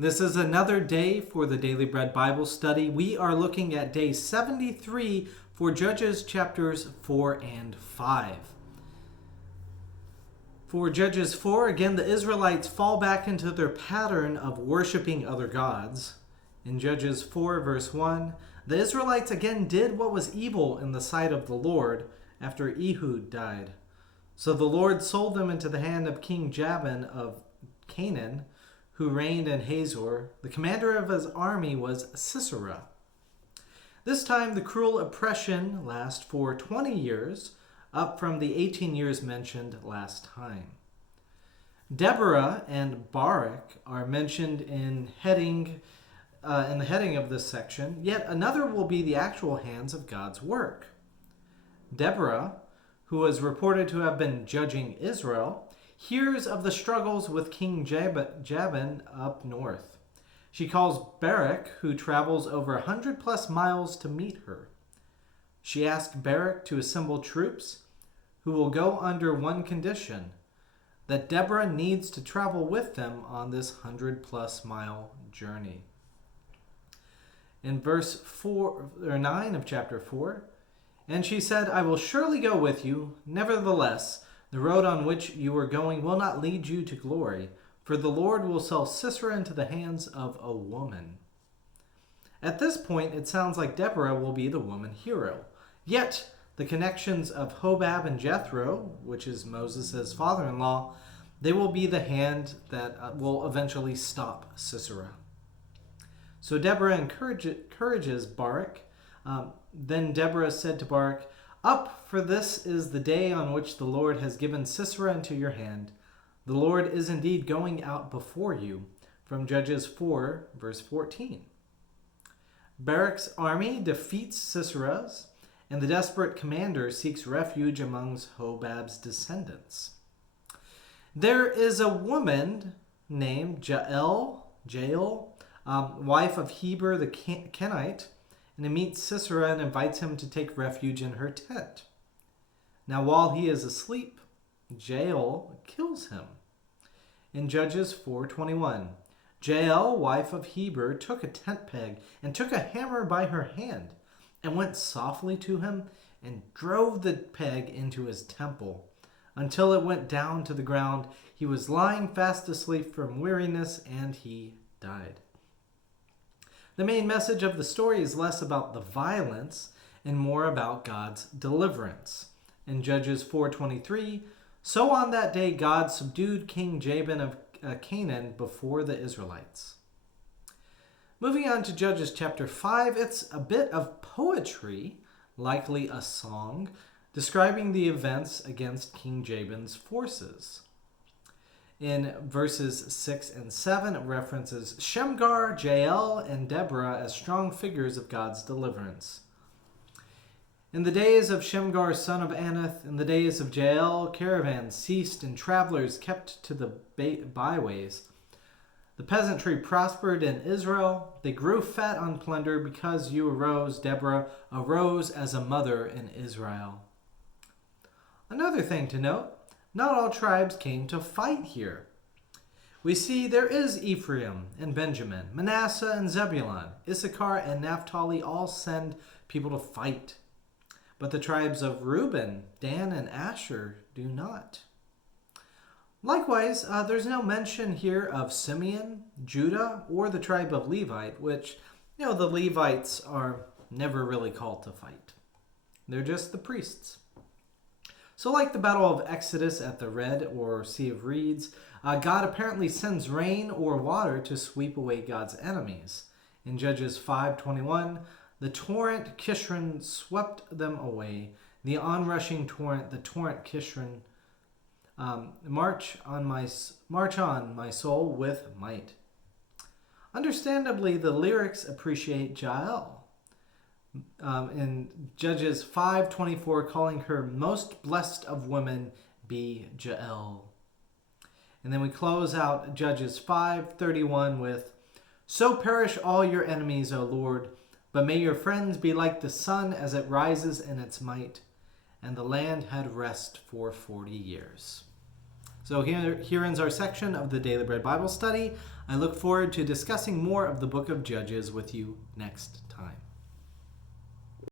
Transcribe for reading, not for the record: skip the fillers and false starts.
This is another day for the Daily Bread Bible study. We are looking at day 73 for Judges chapters 4 and 5. For Judges 4, again, the Israelites fall back into their pattern of worshiping other gods. In Judges 4, verse 1, the Israelites again did what was evil in the sight of the Lord after Ehud died. So the Lord sold them into the hand of King Jabin of Canaan, who reigned in Hazor. The commander of his army was Sisera. This time the cruel oppression lasts for 20 years, up from the 18 years mentioned last time. Deborah and Barak are mentioned in the heading of this section, yet another will be the actual hands of God's work. Deborah, who was reported to have been judging Israel, hears of the struggles with King Jabin up north. She calls Barak, who travels over 100 plus miles to meet her. She asks Barak to assemble troops who will go under one condition, that Deborah needs to travel with them on this 100 plus mile journey. In verse 9 of chapter 4, and she said, I will surely go with you. Nevertheless, the road on which you are going will not lead you to glory, for the Lord will sell Sisera into the hands of a woman. At this point, it sounds like Deborah will be the woman hero. Yet, the connections of Hobab and Jethro, which is Moses' father-in-law, they will be the hand that will eventually stop Sisera. So Deborah encourages Barak. Then Deborah said to Barak, Up, for this is the day on which the Lord has given Sisera into your hand. The Lord is indeed going out before you. From Judges 4, verse 14. Barak's army defeats Sisera's, and the desperate commander seeks refuge amongst Hobab's descendants. There is a woman named Jael, wife of Heber the Kenite, and he meets Sisera and invites him to take refuge in her tent. Now while he is asleep, Jael kills him. In Judges 4:21, Jael, wife of Heber, took a tent peg and took a hammer by her hand and went softly to him and drove the peg into his temple until it went down to the ground. He was lying fast asleep from weariness and he died. The main message of the story is less about the violence and more about God's deliverance. In Judges 4:23, so on that day God subdued King Jabin of Canaan before the Israelites. Moving on to Judges chapter 5, it's a bit of poetry, likely a song, describing the events against King Jabin's forces. In verses 6 and 7, it references Shemgar, Jael, and Deborah as strong figures of God's deliverance. In the days of Shemgar, son of Anath, in the days of Jael, caravans ceased and travelers kept to the byways. The peasantry prospered in Israel. They grew fat on plunder because you arose, Deborah, arose as a mother in Israel. Another thing to note, not all tribes came to fight here. We see there is Ephraim and Benjamin, Manasseh and Zebulun, Issachar and Naphtali all send people to fight. But the tribes of Reuben, Dan, and Asher do not. Likewise, there's no mention here of Simeon, Judah, or the tribe of Levite, which, the Levites are never really called to fight. They're just the priests. So like the Battle of Exodus at the Red or Sea of Reeds, God apparently sends rain or water to sweep away God's enemies. In Judges 5:21, the torrent Kishron swept them away. The onrushing torrent, the torrent Kishron, march on, my soul, with might. Understandably, the lyrics appreciate Jael. In Judges 5:24, calling her most blessed of women be Jael. And then we close out Judges 5:31 with, So perish all your enemies, O Lord, but may your friends be like the sun as it rises in its might. And the land had rest for 40 years. So here ends our section of the Daily Bread Bible Study. I look forward to discussing more of the book of Judges with you next time.